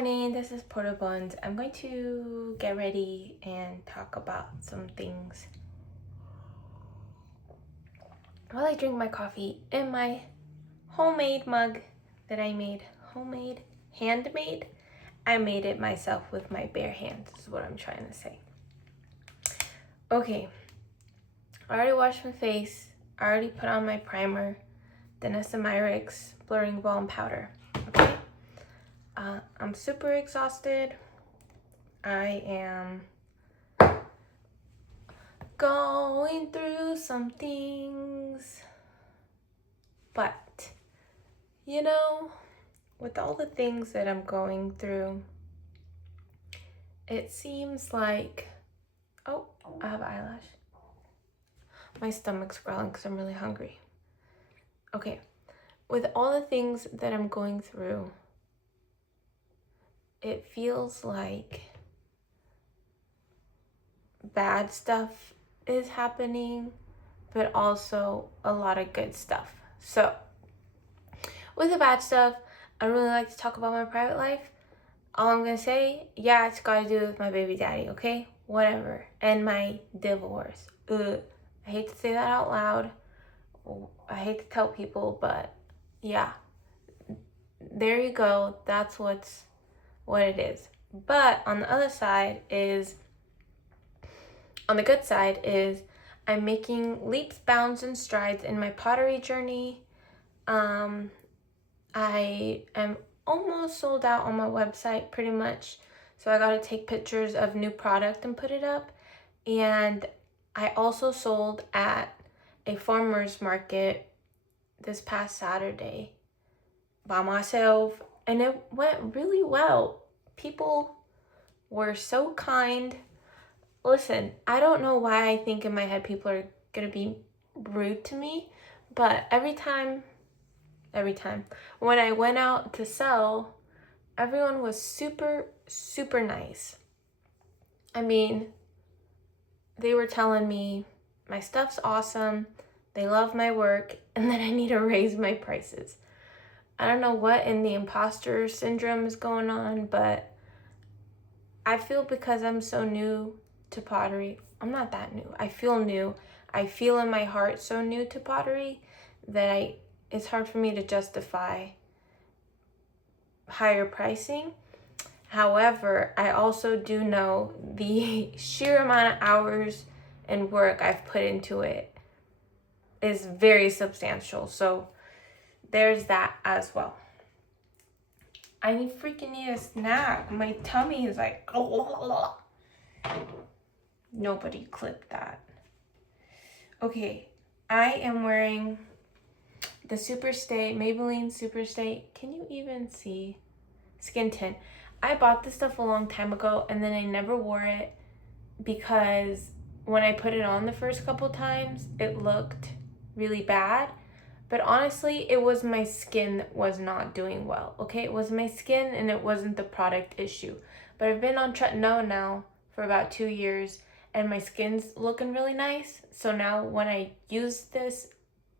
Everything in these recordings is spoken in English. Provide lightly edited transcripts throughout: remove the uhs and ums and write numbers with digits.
morning, this is Porter Buns. I'm going to get ready and talk about some things while I drink my coffee in my homemade mug that I made. Homemade? Handmade? I made it myself with my bare hands, is what I'm trying to say. Okay, I already washed my face. I already put on my primer, the Nessamyrix Blurring Balm Powder. Okay? I'm super exhausted. I am going through some things. But, with all the things that I'm going through, it seems like, oh, I have eyelash. My stomach's growling because I'm really hungry. Okay, with all the things that I'm going through, it feels like bad stuff is happening, but also a lot of good stuff. So, with the bad stuff, I really like to talk about my private life. All I'm gonna say, yeah, it's gotta do with my baby daddy, okay? Whatever. And my divorce. Ugh. I hate to say that out loud. I hate to tell people, but yeah. There you go. That's what it is. But on the other side is, on the good side is, I'm making leaps, bounds, and strides in my pottery journey. I am almost sold out on my website pretty much. So I got to take pictures of new product and put it up. And I also sold at a farmer's market this past Saturday by myself. And it went really well. People were so kind. Listen, I don't know why I think in my head people are going to be rude to me. But every time when I went out to sell, everyone was super, super nice. I mean, they were telling me my stuff's awesome, they love my work, and that I need to raise my prices. I don't know what in the imposter syndrome is going on, but I feel because I'm so new to pottery, I'm not that new. I feel new. I feel in my heart so new to pottery that it's hard for me to justify higher pricing. However, I also do know the sheer amount of hours and work I've put into it is very substantial. So there's that as well. I freaking need a snack. My tummy is like, nobody clipped that. Okay, I am wearing the Superstay, Maybelline Superstay. Can you even see? Skin tint. I bought this stuff a long time ago and then I never wore it because when I put it on the first couple times, it looked really bad. But honestly, it was my skin that was not doing well, okay? It was my skin and it wasn't the product issue. But I've been on tretinoin now for about 2 years and my skin's looking really nice. So now when I use this,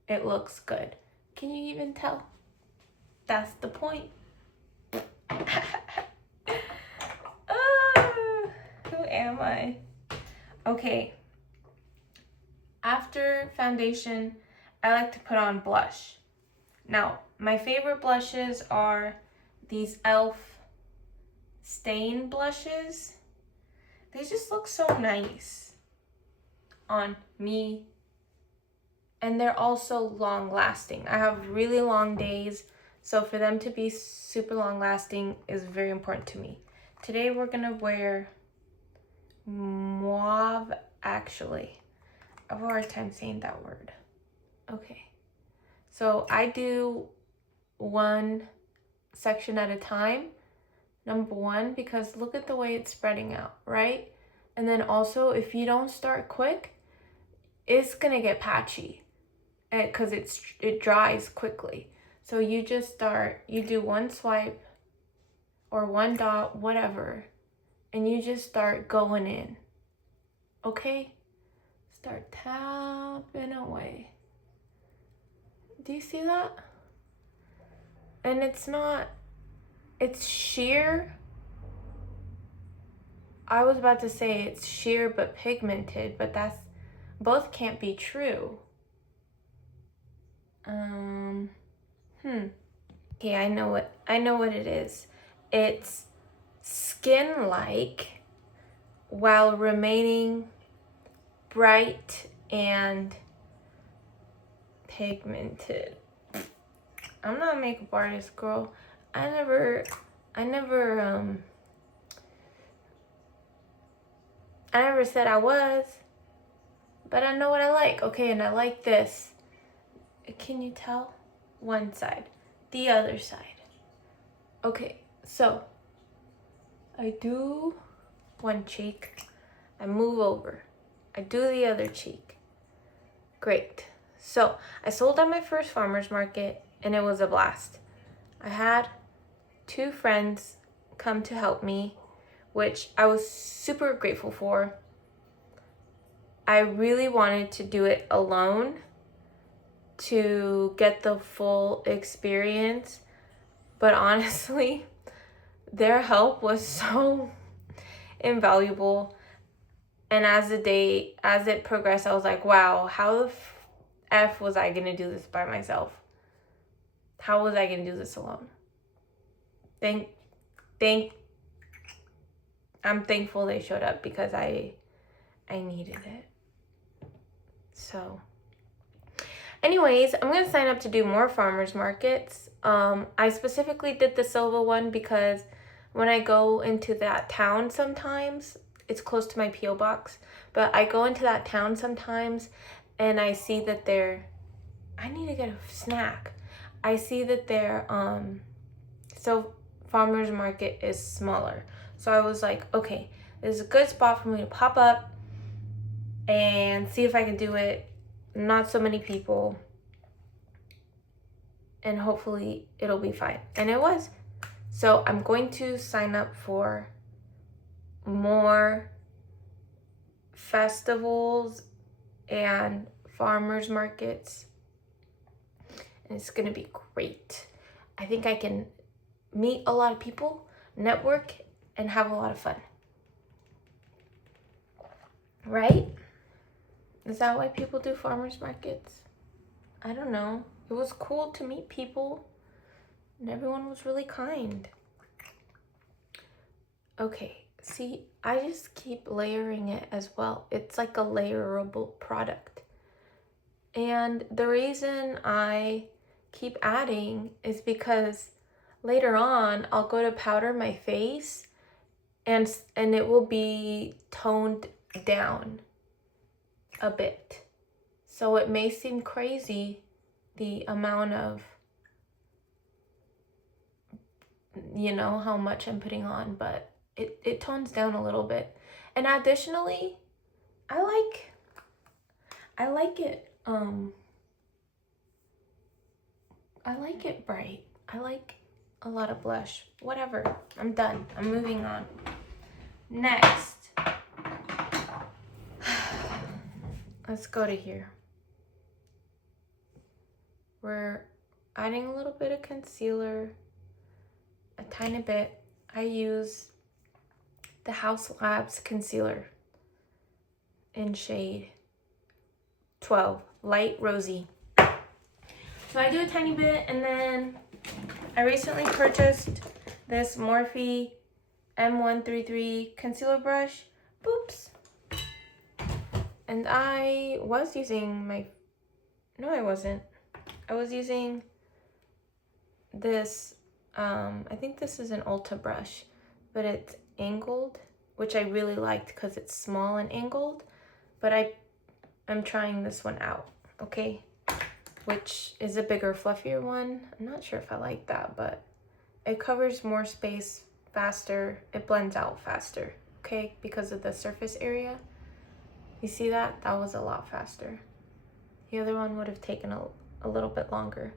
it looks good. Can you even tell? That's the point. Who am I? Okay. After foundation, I like to put on blush. Now, my favorite blushes are these e.l.f. stain blushes. They just look so nice on me. And they're also long lasting. I have really long days, so for them to be super long lasting is very important to me. Today we're gonna wear mauve, actually. I have a hard time saying that word. Okay. So I do one section at a time. Number one, because look at the way it's spreading out, right? And then also, if you don't start quick, it's gonna get patchy because it dries quickly. So you just start, you do one swipe or one dot, whatever, and you just start going in, okay? Start tapping away. Do you see that? And it's sheer, I was about to say it's sheer but pigmented, but both can't be true. Okay, I know what it is. It's skin-like while remaining bright and pigmented. I'm not a makeup artist, girl. I never said I was, but I know what I like. Okay, and I like this. Can you tell? One side, the other side. Okay, so I do one cheek, I move over, I do the other cheek. Great. So I sold at my first farmer's market and it was a blast. I had 2 friends come to help me, which I was super grateful for. I really wanted to do it alone to get the full experience, but honestly, their help was so invaluable. And as it progressed, I was like, wow, how the F was I gonna do this by myself? How was I gonna do this alone? I'm thankful they showed up because I needed it. So anyways, I'm gonna sign up to do more farmers markets. I specifically did the Silva one because when I go into that town sometimes, it's close to my P.O. box, but I go into that town sometimes and I see that I need to get a snack. I see that so farmers market is smaller. So I was like, okay, this is a good spot for me to pop up and see if I can do it. Not so many people. And hopefully it'll be fine. And it was. So I'm going to sign up for more festivals and farmers markets. And it's gonna be great. I think I can meet a lot of people, network, and have a lot of fun. Right? Is that why people do farmers markets? I don't know. It was cool to meet people, and everyone was really kind. Okay, see, I just keep layering it as well. It's like a layerable product. And the reason I keep adding is because later on, I'll go to powder my face and it will be toned down a bit. So it may seem crazy, the amount of, how much I'm putting on, but it tones down a little bit. And additionally, I like it, I like it bright. I like a lot of blush. Whatever, I'm done. I'm moving on. Next, let's go to here. We're adding a little bit of concealer, a tiny bit. I use the House Labs concealer in shade 12, light rosy. So I do a tiny bit, and then I recently purchased this Morphe M133 concealer brush. Boops. And I was using no, I wasn't. I was using this, I think this is an Ulta brush, but it's angled, which I really liked because it's small and angled, but I'm trying this one out, okay? Which is a bigger, fluffier one. I'm not sure if I like that, but it covers more space faster. It blends out faster, okay? Because of the surface area. You see that? That was a lot faster. The other one would have taken a little bit longer,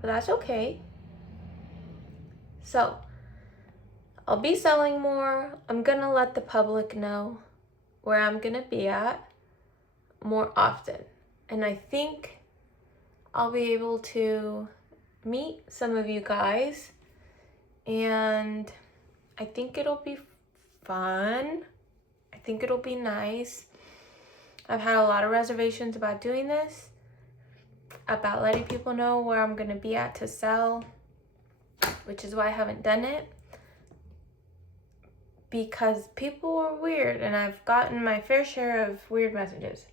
but that's okay. So I'll be selling more. I'm gonna let the public know where I'm gonna be at more often. And I think I'll be able to meet some of you guys, and I think it'll be fun. I think it'll be nice. I've had a lot of reservations about doing this, about letting people know where I'm gonna be at to sell, which is why I haven't done it. Because people are weird, and I've gotten my fair share of weird messages.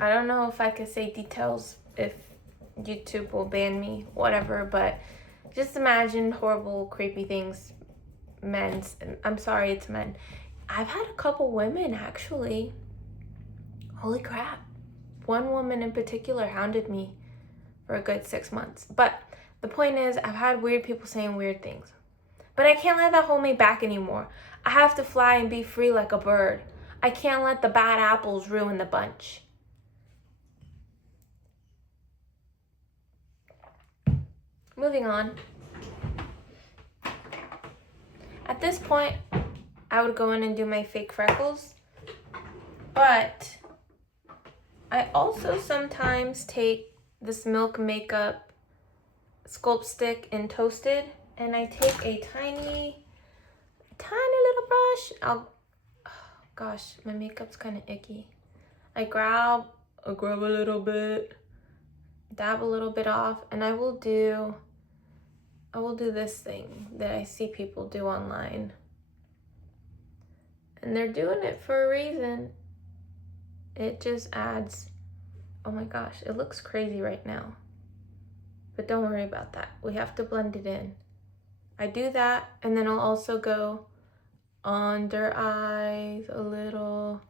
I don't know if I could say details if YouTube will ban me, whatever, but just imagine horrible, creepy things. I'm sorry, it's men. I've had a couple women, actually. Holy crap. One woman in particular hounded me for a good 6 months. But the point is, I've had weird people saying weird things. But I can't let that hold me back anymore. I have to fly and be free like a bird. I can't let the bad apples ruin the bunch. Moving on. At this point, I would go in and do my fake freckles. But I also sometimes take this Milk Makeup Sculpt Stick in Toasted, and I take a tiny little brush. Oh gosh, my makeup's kind of icky. I grab a little bit, dab a little bit off, and I will do this thing that I see people do online. And they're doing it for a reason. It just adds, oh my gosh, it looks crazy right now. But don't worry about that. We have to blend it in. I do that, and then I'll also go under eyes a little,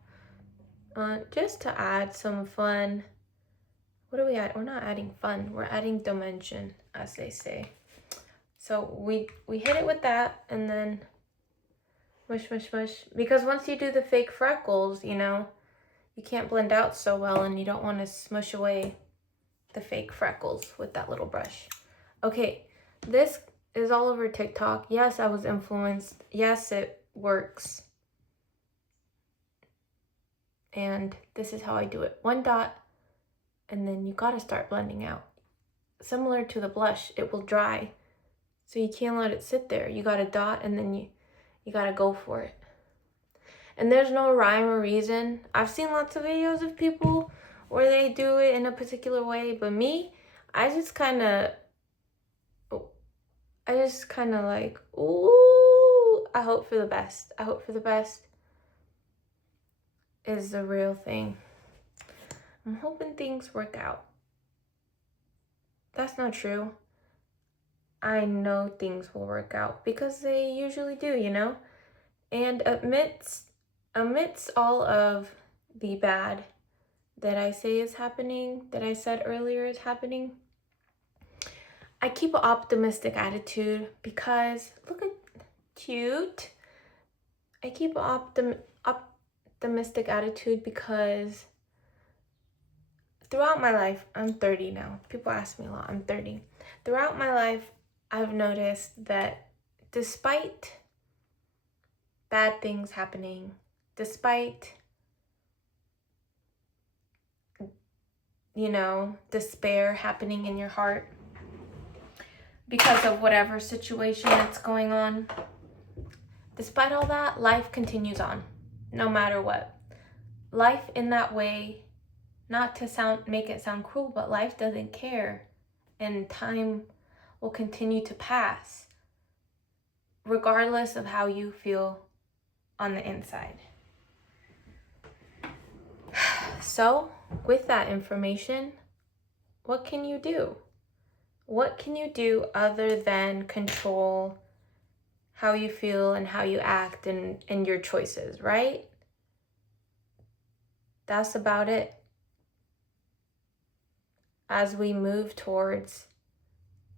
just to add some fun. What do we add? We're not adding fun. We're adding dimension, as they say. So we hit it with that, and then mush, mush, mush. Because once you do the fake freckles, you know, you can't blend out so well, and you don't want to smush away the fake freckles with that little brush. Okay, this is all over TikTok. Yes, I was influenced. Yes, it works. And this is how I do it. 1 dot, and then you gotta start blending out. Similar to the blush, it will dry. So you can't let it sit there. You gotta dot, and then you gotta go for it. And there's no rhyme or reason. I've seen lots of videos of people where they do it in a particular way, but me, I just kind of like, ooh, I hope for the best. I hope for the best is the real thing. I'm hoping things work out. That's not true. I know things will work out because they usually do, you know? And amidst all of the bad that I say is happening, that I said earlier is happening, I keep an optimistic attitude because, look at cute. I keep an optimistic attitude because throughout my life, I'm 30 now. People ask me a lot, I'm 30. Throughout my life, I've noticed that despite bad things happening, despite, you know, despair happening in your heart because of whatever situation that's going on, despite all that, life continues on, no matter what. Life in that way, not to make it sound cruel, but life doesn't care, and time will continue to pass regardless of how you feel on the inside. So, with that information, what can you do? What can you do other than control how you feel and how you act and your choices, right? That's about it. As we move towards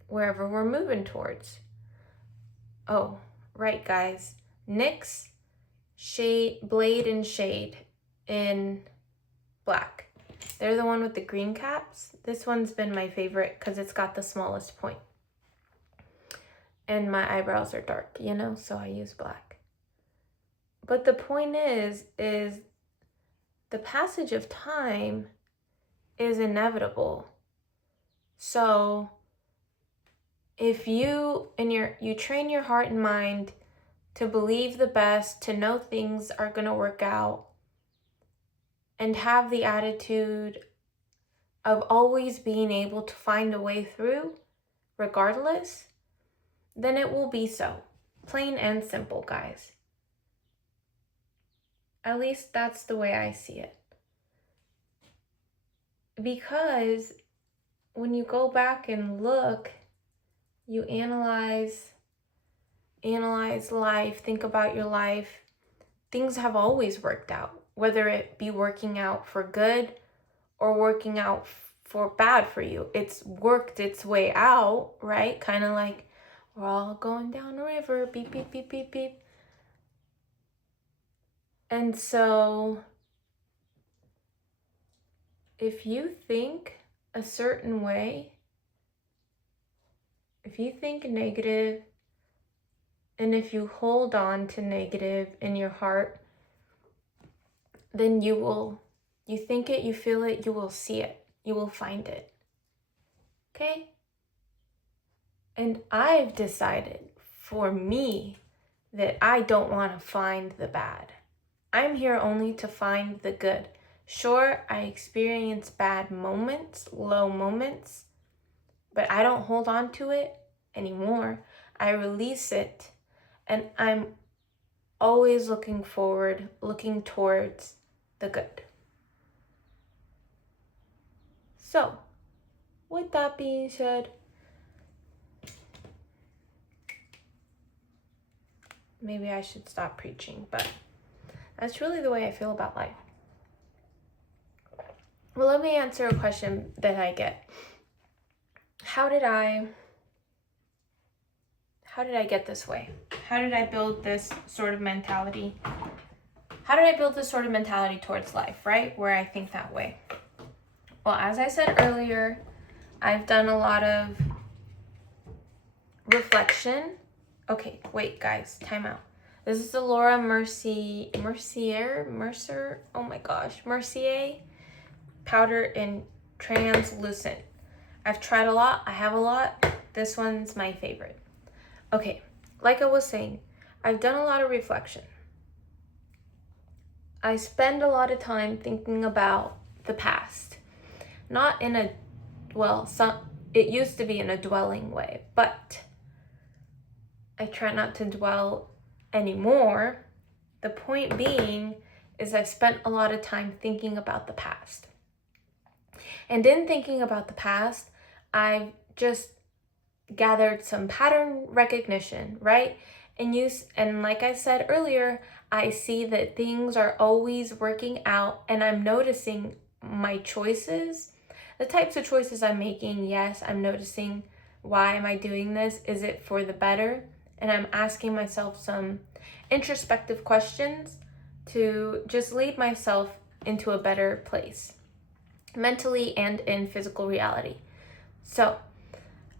wherever we're moving towards. Oh, right, guys. NYX Blade and Shade in black. They're the one with the green caps. This one's been my favorite because it's got the smallest point. And my eyebrows are dark, you know, so I use black. But the point is the passage of time is inevitable. So if you train your heart and mind to believe the best, to know things are going to work out, and have the attitude of always being able to find a way through, regardless, then it will be so. Plain and simple, guys. At least that's the way I see it. Because when you go back and look, you analyze life, think about your life, things have always worked out, whether it be working out for good or working out for bad for you. It's worked its way out, right? Kind of like we're all going down a river, beep, beep, beep, beep, beep. And so if you think a certain way, if you think negative, and if you hold on to negative in your heart, then you think it, you feel it, you will see it, you will find it. Okay? And I've decided for me that I don't want to find the bad. I'm here only to find the good. Sure, I experience bad moments, low moments, but I don't hold on to it anymore. I release it, and I'm always looking forward, looking towards the good. So, with that being said, maybe I should stop preaching, but that's really the way I feel about life. Well, let me answer a question that I get. How did I get this way? How did I build this sort of mentality? How did I build this sort of mentality towards life, right? Where I think that way. Well, as I said earlier, I've done a lot of reflection. Okay, wait, guys, time out. This is the Laura Mercier, oh my gosh, Mercier powder in translucent. I've tried a lot, I have a lot. This one's my favorite. Okay, like I was saying, I've done a lot of reflection. I spend a lot of time thinking about the past. Not in a, it used to be in a dwelling way, but I try not to dwell anymore. The point being is I've spent a lot of time thinking about the past. And in thinking about the past, I've just gathered some pattern recognition, right? And like I said earlier, I see that things are always working out, and I'm noticing my choices, the types of choices I'm making. Yes, I'm noticing, why am I doing this? Is it for the better? And I'm asking myself some introspective questions to just lead myself into a better place, mentally and in physical reality. So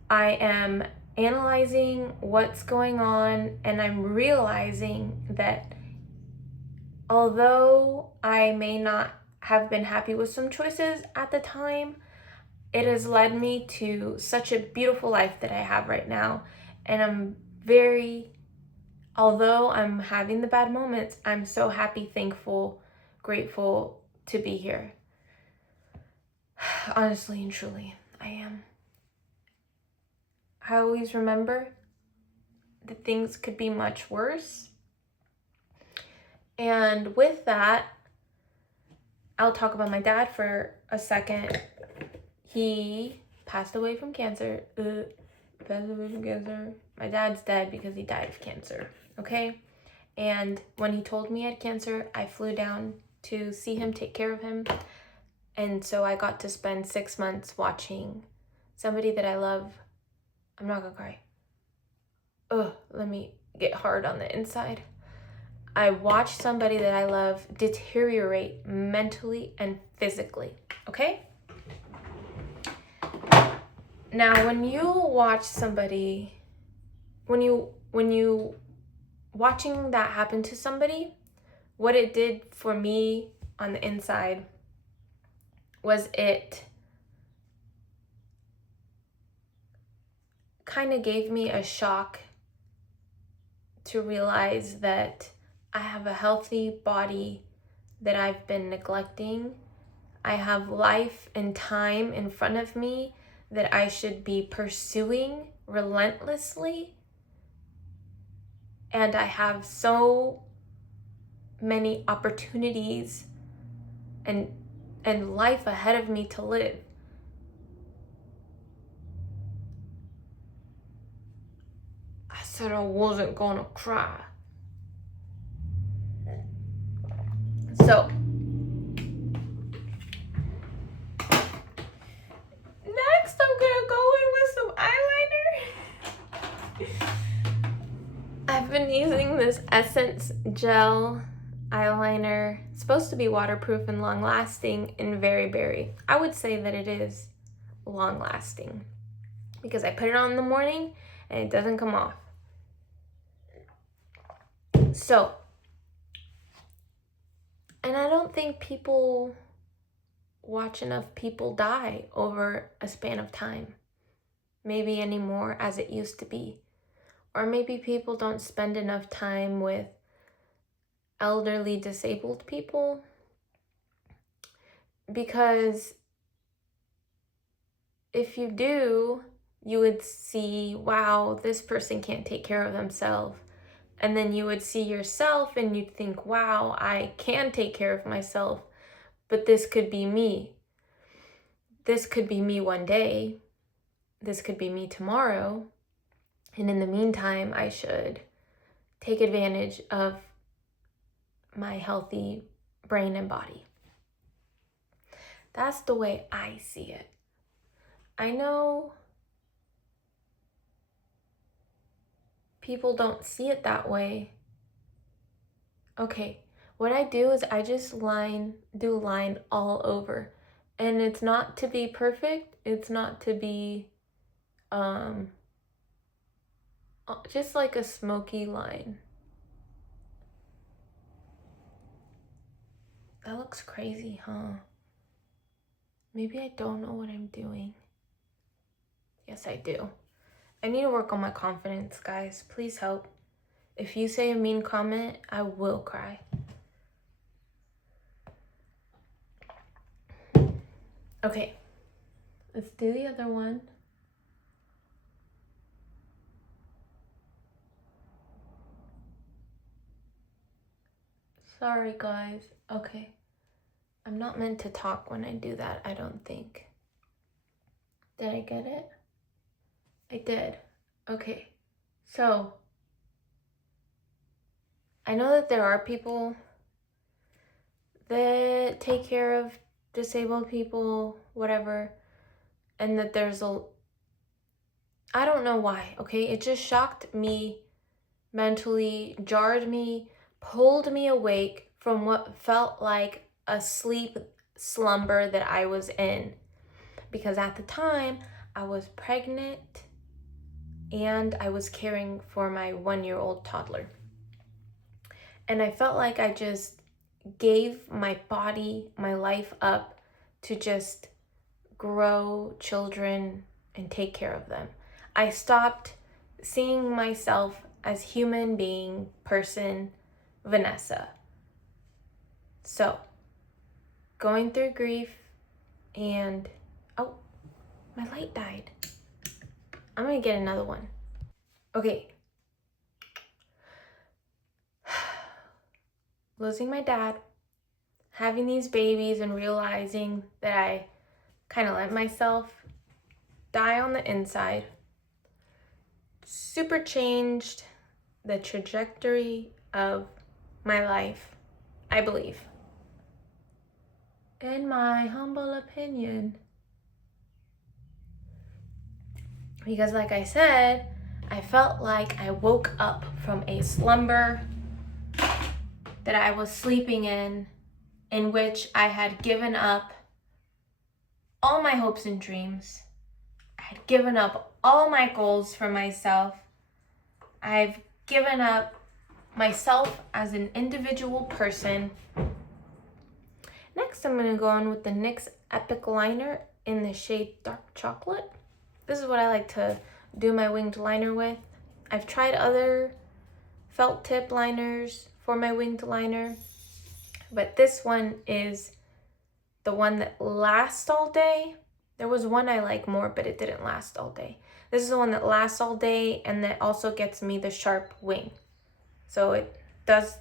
I am analyzing what's going on, and I'm realizing that although I may not have been happy with some choices at the time, it has led me to such a beautiful life that I have right now. And although I'm having the bad moments, I'm so happy, thankful, grateful to be here. Honestly and truly, I am. I always remember that things could be much worse. And with that, I'll talk about my dad for a second. He passed away from cancer. My dad's dead because he died of cancer, okay? And when he told me he had cancer, I flew down to see him, take care of him. And so I got to spend 6 months watching somebody that I love. I'm not gonna cry. Let me get hard on the inside. I watched somebody that I love deteriorate mentally and physically, okay? Now, when you watch somebody, when you watching that happen to somebody, what it did for me on the inside was it kind of gave me a shock to realize that I have a healthy body that I've been neglecting. I have life and time in front of me that I should be pursuing relentlessly. And I have so many opportunities and life ahead of me to live. I said I wasn't gonna cry. So, next I'm gonna go in with some eyeliner. I've been using this Essence Gel eyeliner. It's supposed to be waterproof and long lasting and very berry. I would say that it is long lasting because I put it on in the morning and it doesn't come off. So, and I don't think people watch enough people die over a span of time. Maybe anymore as it used to be. Or maybe people don't spend enough time with elderly disabled people, because if you do, you would see, wow, this person can't take care of themselves. And then you would see yourself and you'd think, wow, I can take care of myself, but this could be me. This could be me one day. This could be me tomorrow. And in the meantime, I should take advantage of my healthy brain and body. That's the way I see it. I know people don't see it that way. Okay, what I do is I just do line all over. And it's not to be perfect. It's not to be just like a smoky line. That looks crazy, huh? Maybe I don't know what I'm doing. Yes, I do. I need to work on my confidence, guys. Please help. If you say a mean comment, I will cry. Okay, let's do the other one. Sorry, guys. Okay. I'm not meant to talk when I do that, I don't think. Did I get it? I did. Okay. So, I know that there are people that take care of disabled people, whatever, and that there's I don't know why, okay? It just shocked me mentally, jarred me, pulled me awake from what felt like a slumber that I was in. Because at the time, I was pregnant and I was caring for my 1-year-old toddler. And I felt like I just gave my body, my life up to just grow children and take care of them. I stopped seeing myself as human being, person, Vanessa. So, going through grief and, oh, my light died. I'm gonna get another one. Okay. Losing my dad, having these babies and realizing that I kind of let myself die on the inside, super changed the trajectory of my life, I believe. In my humble opinion. Because like I said, I felt like I woke up from a slumber that I was sleeping in which I had given up all my hopes and dreams. I had given up all my goals for myself. I've given up myself as an individual person. Next, I'm going to go on with the NYX Epic Liner in the shade Dark Chocolate. This is what I like to do my winged liner with. I've tried other felt tip liners for my winged liner, but this one is the one that lasts all day. There was one I like more, but it didn't last all day. This is the one that lasts all day and that also gets me the sharp wing. So it does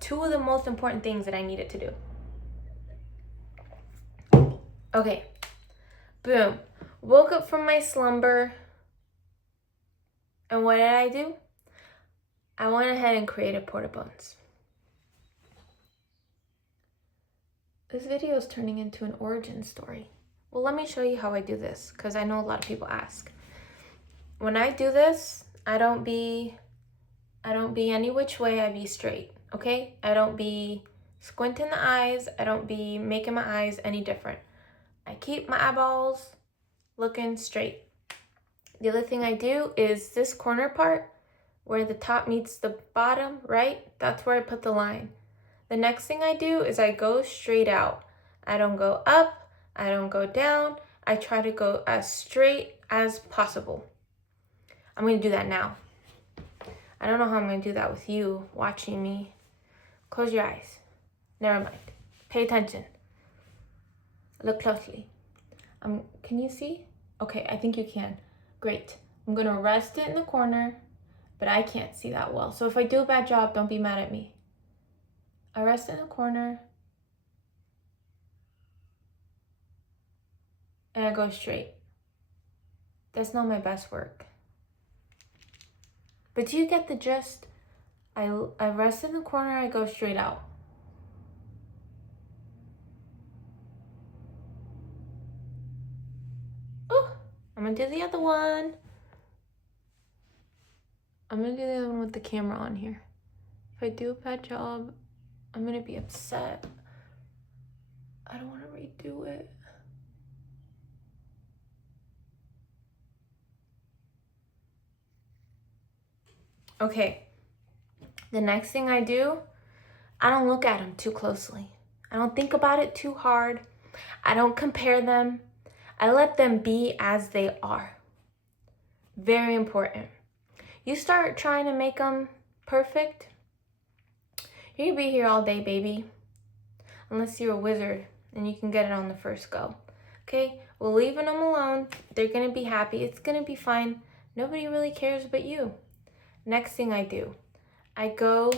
two of the most important things that I need it to do. Okay, boom. Woke up from my slumber, and what did I do? I went ahead and created porta bones. This video is turning into an origin story. Well, let me show you how I do this, because I know a lot of people ask. When I do this, I don't be any which way, I be straight, okay? I don't be squinting the eyes, I don't be making my eyes any different. I keep my eyeballs looking straight. The other thing I do is this corner part, where the top meets the bottom, right? That's where I put the line. The next thing I do is I go straight out. I don't go up, I don't go down. I try to go as straight as possible. I'm gonna do that now. I don't know how I'm gonna do that with you watching me. Close your eyes. Never mind. Pay attention. Look closely. Can you see? Okay, I think you can. Great. I'm gonna rest it in the corner, but I can't see that well. So if I do a bad job, don't be mad at me. I rest in the corner, and I go straight. That's not my best work. But do you get the gist? I rest in the corner, I go straight out. Oh, I'm gonna do the other one. I'm gonna do the other one with the camera on here. If I do a bad job, I'm gonna be upset. I don't wanna redo it. Okay, the next thing I do, I don't look at them too closely. I don't think about it too hard. I don't compare them. I let them be as they are. Very important. You start trying to make them perfect, you'll be here all day, baby. Unless you're a wizard and you can get it on the first go. Okay, we're leaving them alone. They're gonna be happy. It's gonna be fine. Nobody really cares but you. Next thing I do, I go,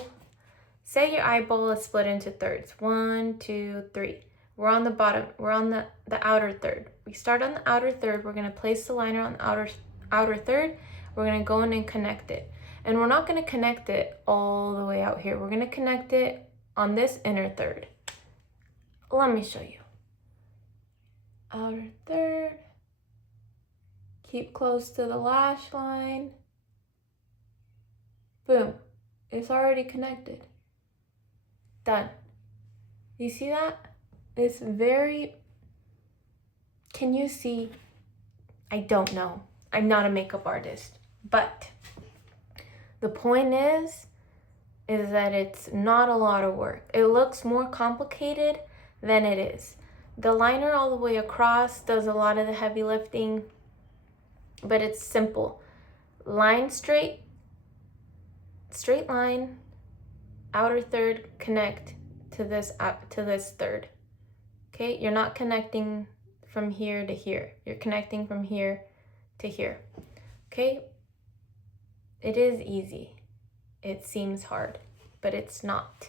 say your eyeball is split into thirds. 1, 2, 3. We're on the bottom, we're on the outer third. We start on the outer third. We're gonna place the liner on the outer third. We're gonna go in and connect it. And we're not gonna connect it all the way out here. We're gonna connect it on this inner third. Let me show you. Outer third. Keep close to the lash line. Boom. It's already connected. Done. You see that? It's very... Can you see? I don't know. I'm not a makeup artist. But the point is that it's not a lot of work. It looks more complicated than it is. The liner all the way across does a lot of the heavy lifting, but it's simple. Line straight line, outer third, connect to this third. Okay, you're not connecting from here to here. You're connecting from here to here. Okay, it is easy. It seems hard, but it's not.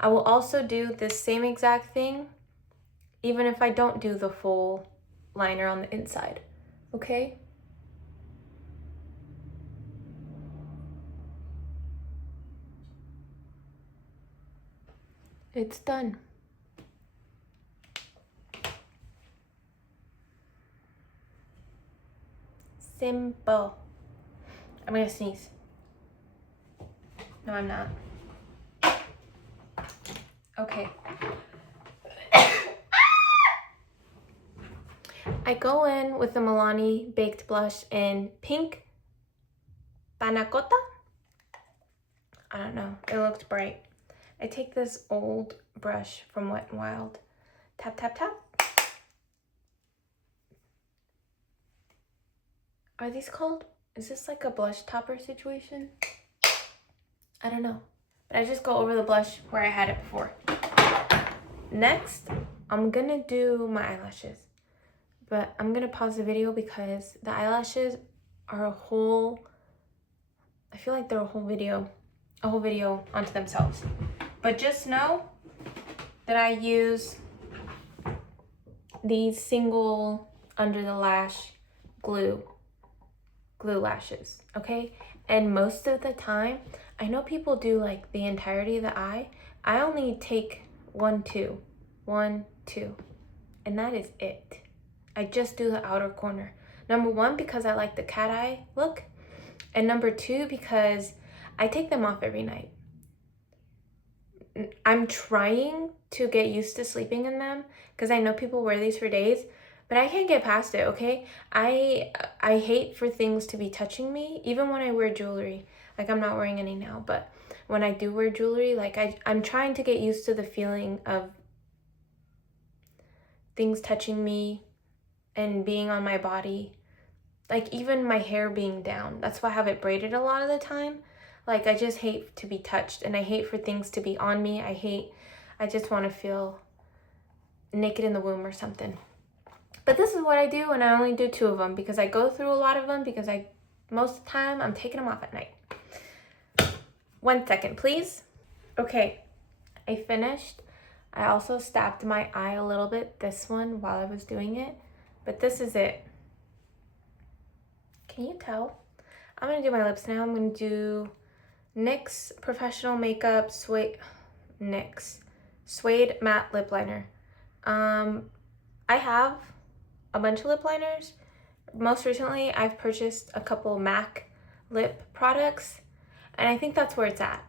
I will also do this same exact thing even if I don't do the full liner on the inside. Okay? It's done. Simple. I'm gonna sneeze. No, I'm not. Okay. I go in with the Milani Baked Blush in Pink Panna Cotta. I don't know, it looked bright. I take this old brush from Wet n Wild. Tap, tap, tap. Are these called Is this like a blush topper situation? I don't know. But I just go over the blush where I had it before. Next, I'm gonna do my eyelashes. But I'm gonna pause the video because the eyelashes are I feel like they're a whole video onto themselves. But just know that I use these single under the lash glue lashes, okay? And most of the time, I know people do like the entirety of the eye. I only take 1, 2, and that is it. I just do the outer corner. Number 1, because I like the cat eye look, and number 2, because I take them off every night. I'm trying to get used to sleeping in them because I know people wear these for days, but I can't get past it, okay? I hate for things to be touching me, even when I wear jewelry. Like, I'm not wearing any now, but when I do wear jewelry, like I'm trying to get used to the feeling of things touching me and being on my body. Like, even my hair being down. That's why I have it braided a lot of the time. Like, I just hate to be touched, and I hate for things to be on me. I just want to feel naked in the womb or something. But this is what I do, and I only do 2 of them because I go through a lot of them because most of the time I'm taking them off at night. 1 second, please. Okay, I finished. I also stabbed my eye a little bit, this one, while I was doing it. But this is it. Can you tell? I'm going to do my lips now. I'm going to do NYX Professional Makeup Suede Matte Lip Liner. I have a bunch of lip liners. Most recently, I've purchased a couple MAC lip products, and I think that's where it's at.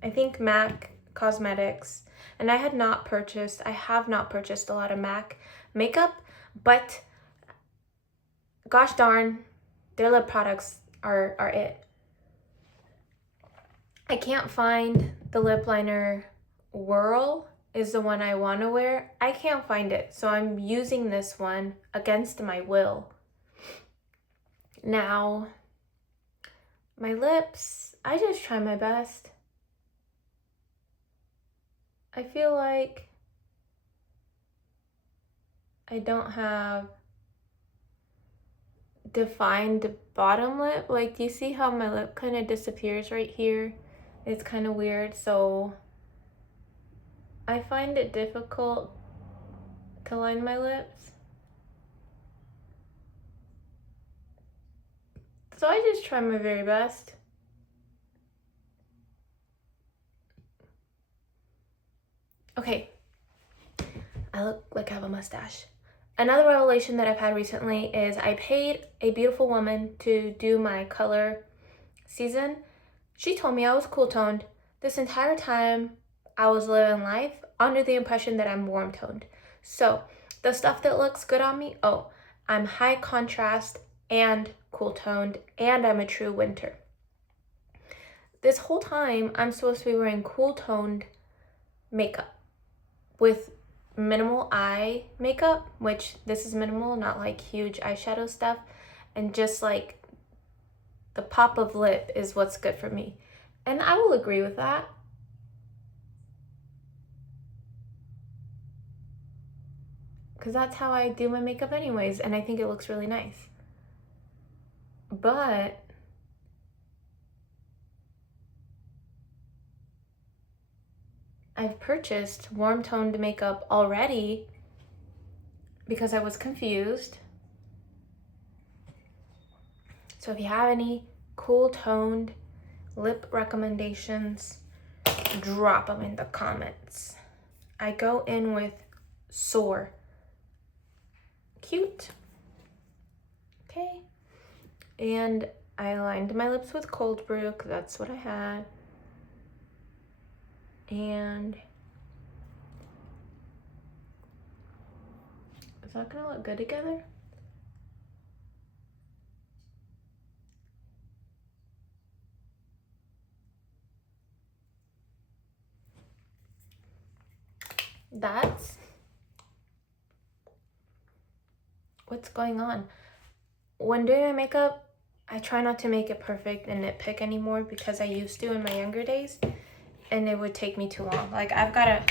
I think MAC Cosmetics, and I have not purchased a lot of MAC makeup, but gosh darn, their lip products are it. I can't find the lip liner Whirl is the one I want to wear. I can't find it, so I'm using this one against my will. Now, my lips, I just try my best. I feel like I don't have defined bottom lip. Like, do you see how my lip kind of disappears right here? It's kind of weird, so I find it difficult to line my lips. So I just try my very best. Okay, I look like I have a mustache. Another revelation that I've had recently is I paid a beautiful woman to do my color season. She told me I was cool toned. This entire time I was living life under the impression that I'm warm toned. So the stuff that looks good on me, oh, I'm high contrast and cool toned, and I'm a true winter. This whole time I'm supposed to be wearing cool toned makeup with minimal eye makeup, which this is minimal, not like huge eyeshadow stuff, and just like the pop of lip is what's good for me. And I will agree with that. Because that's how I do my makeup anyways, and I think it looks really nice. But I've purchased warm toned makeup already because I was confused. So if you have any cool toned lip recommendations, drop them in the comments. I go in with Soar. Cute. Okay. And I lined my lips with cold brew because that's what I had. And is that gonna look good together? That's what's going on. When doing my makeup, I try not to make it perfect and nitpick anymore because I used to in my younger days, and it would take me too long. Like I gotta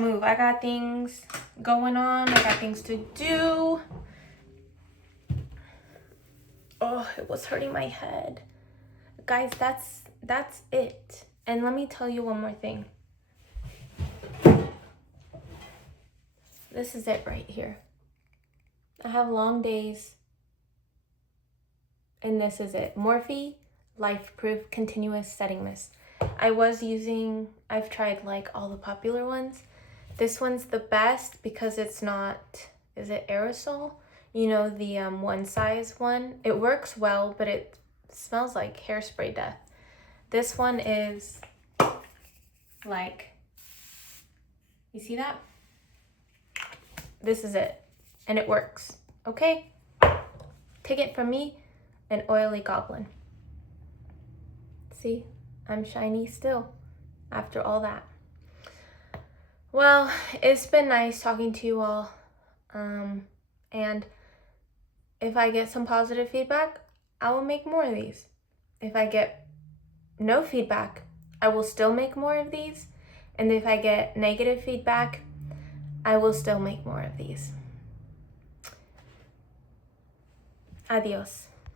move. I got things going on. I got things to do. Oh, it was hurting my head. Guys, that's it. And let me tell you one more thing. This is it right here. I have long days. And this is it. Morphe Life Proof Continuous Setting Mist. I've tried like all the popular ones. This one's the best because it's not, is it aerosol? You know, the one size one. It works well, but it smells like hairspray death. This one is like, you see that? This is it. And it works. Okay? Take it from me, an oily goblin. See, I'm shiny still after all that. Well, it's been nice talking to you all. And if I get some positive feedback, I will make more of these. If I get no feedback, I will still make more of these. And if I get negative feedback, I will still make more of these. Adios.